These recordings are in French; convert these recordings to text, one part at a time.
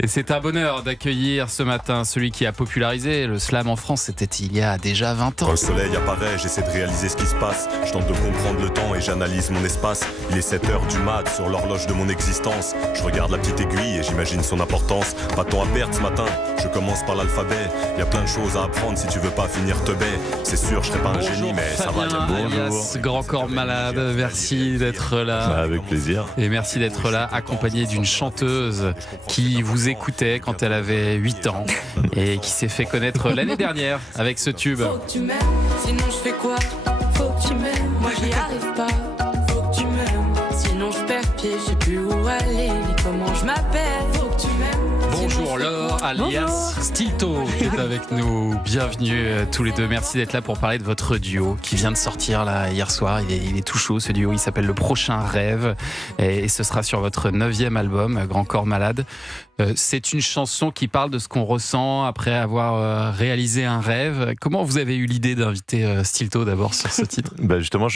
Et c'est un bonheur d'accueillir ce matin celui qui a popularisé le slam en France. C'était il y a déjà 20 ans. Quand le soleil apparaît, j'essaie de réaliser ce qui se passe. Je tente de comprendre le temps et j'analyse mon espace. Il est 7h du mat sur l'horloge de mon existence. Je regarde la petite aiguille et j'imagine son importance. Pas de temps à perdre ce matin, je commence par l'alphabet. Il y a plein de choses à apprendre si tu veux pas finir teubé. C'est sûr, je serai pas un génie, mais ça va, Alias Grand Corps Malade, merci d'être là. Avec plaisir. Et merci d'être là, accompagné d'une chanteuse qui vous écoutait quand elle avait 8 ans et qui s'est fait connaître l'année dernière avec ce tube. Faut que tu m'aimes, sinon je fais quoi? Faut que tu m'aimes, moi j'y arrive pas. Faut que tu m'aimes, sinon je perds pied, je sais plus où aller, ni comment je m'appelle. Faut que tu m'aimes. Bonjour Laure, alias Stilto, qui est avec nous. Bienvenue tous les deux. Merci d'être là pour parler de votre duo qui vient de sortir là hier soir. Il est tout chaud ce duo. Il s'appelle Le Prochain Rêve et ce sera sur votre 9e album, Grand Corps Malade. C'est une chanson qui parle de ce qu'on ressent après avoir réalisé un rêve. Comment vous avez eu l'idée d'inviter Stilto d'abord sur ce titre? Justement,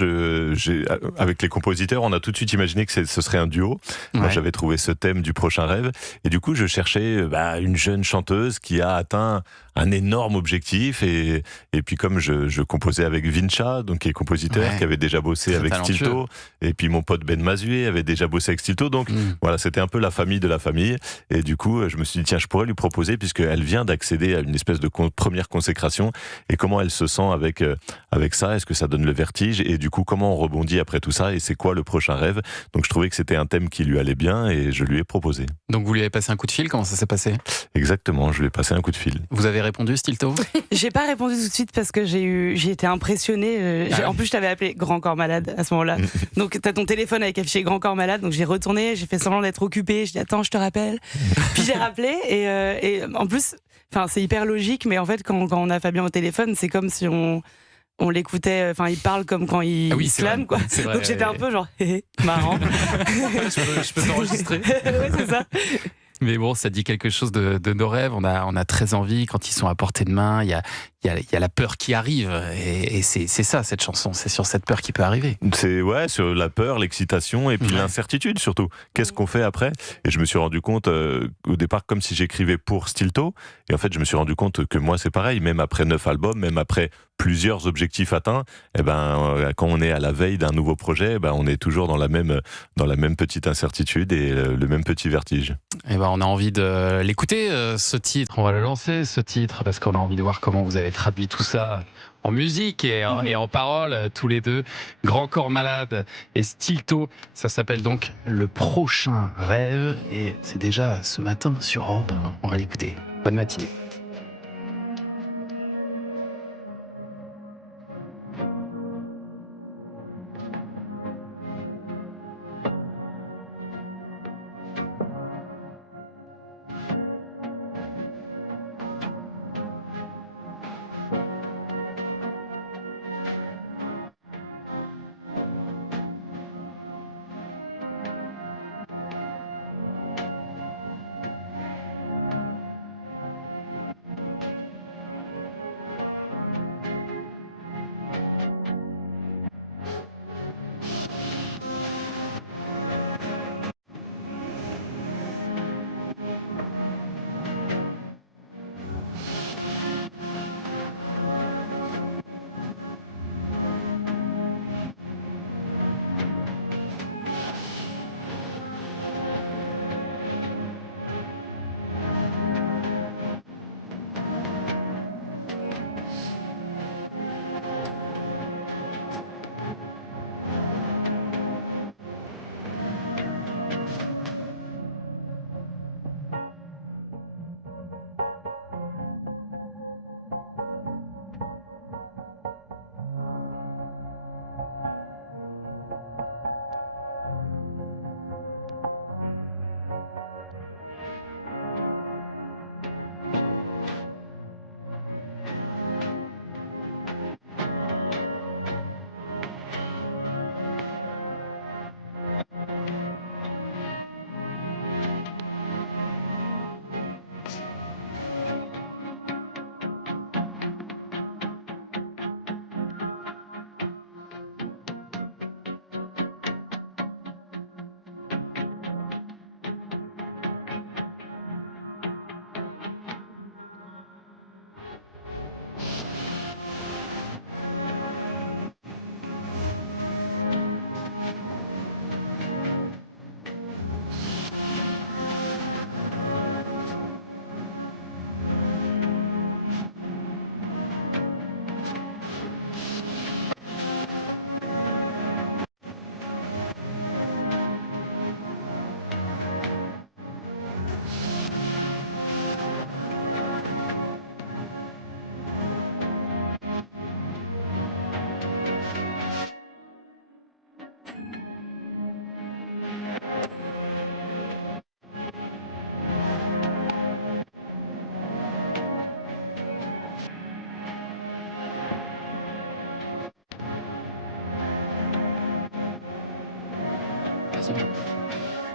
avec les compositeurs, on a tout de suite imaginé que ce serait un duo. Ouais. Moi, j'avais trouvé ce thème du prochain rêve. Et du coup, je cherchais une jeune chanteuse qui a atteint un énorme objectif. Et puis, comme je composais avec Vincha, donc qui est compositeur, qui avait déjà bossé avec talentueux. Stilto. Et puis, mon pote Ben Mazué avait déjà bossé avec Stilto. Donc, voilà, c'était un peu la famille de la famille. Et du coup, je me suis dit, tiens, je pourrais lui proposer, puisqu'elle vient d'accéder à une espèce de première consécration. Et comment elle se sent avec ça? Est-ce que ça donne le vertige? Et du coup, comment on rebondit après tout ça? Et c'est quoi le prochain rêve? Donc, je trouvais que c'était un thème qui lui allait bien et je lui ai proposé. Donc vous lui avez passé un coup de fil, comment ça s'est passé? Exactement, je lui ai passé un coup de fil. Vous avez répondu Stilto? J'ai pas répondu tout de suite parce que j'ai été impressionnée. En plus, je t'avais appelé Grand Corps Malade à ce moment-là. Donc, t'as ton téléphone avec affiché Grand Corps Malade. Donc, j'ai retourné, j'ai fait semblant d'être occupée. Je dis attends, je te rappelle. Puis j'ai rappelé et en plus, c'est hyper logique. Mais en fait, quand on a Fabien au téléphone, c'est comme si on l'écoutait. Enfin, il parle comme quand il slame, quoi. C'est vrai, donc j'étais un peu genre marrant. je peux t'enregistrer. Ouais, c'est ça. Mais bon, ça dit quelque chose de nos rêves. On a très envie quand ils sont à portée de main. Il y a la peur qui arrive. Et c'est ça, cette chanson. C'est sur cette peur qui peut arriver. C'est sur la peur, l'excitation et puis l'incertitude surtout. Qu'est-ce qu'on fait après? Et je me suis rendu compte au départ comme si j'écrivais pour Stilto. Et en fait, je me suis rendu compte que moi, c'est pareil. Même après 9 albums, même après plusieurs objectifs atteints, quand on est à la veille d'un nouveau projet, on est toujours dans la même petite incertitude et le même petit vertige. On a envie de l'écouter, ce titre. On va le lancer, ce titre, parce qu'on a envie de voir comment vous avez traduit tout ça en musique et en paroles, tous les deux. Grand Corps Malade et Stilto. Ça s'appelle donc Le Prochain Rêve. Et c'est déjà ce matin sur Europe. On va l'écouter. Bonne matinée.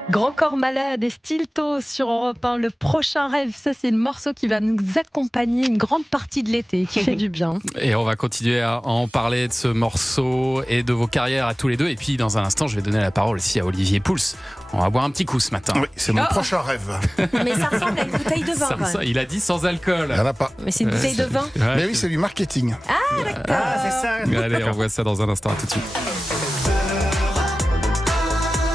Grand Corps Malade et Stilto sur Europe 1. Le prochain rêve, ça c'est le morceau qui va nous accompagner une grande partie de l'été, qui fait du bien. Et on va continuer à en parler de ce morceau et de vos carrières à tous les deux. Et puis dans un instant, je vais donner la parole aussi à Olivier Pouls. On va boire un petit coup ce matin. Oui, c'est mon prochain rêve. Mais ça ressemble à une bouteille de vin. Il a dit sans alcool. Il n'y en a pas. Mais c'est une bouteille de vin. Mais oui, c'est du marketing. Ah d'accord. Ah, c'est ça. Allez, on voit ça dans un instant. À tout de suite.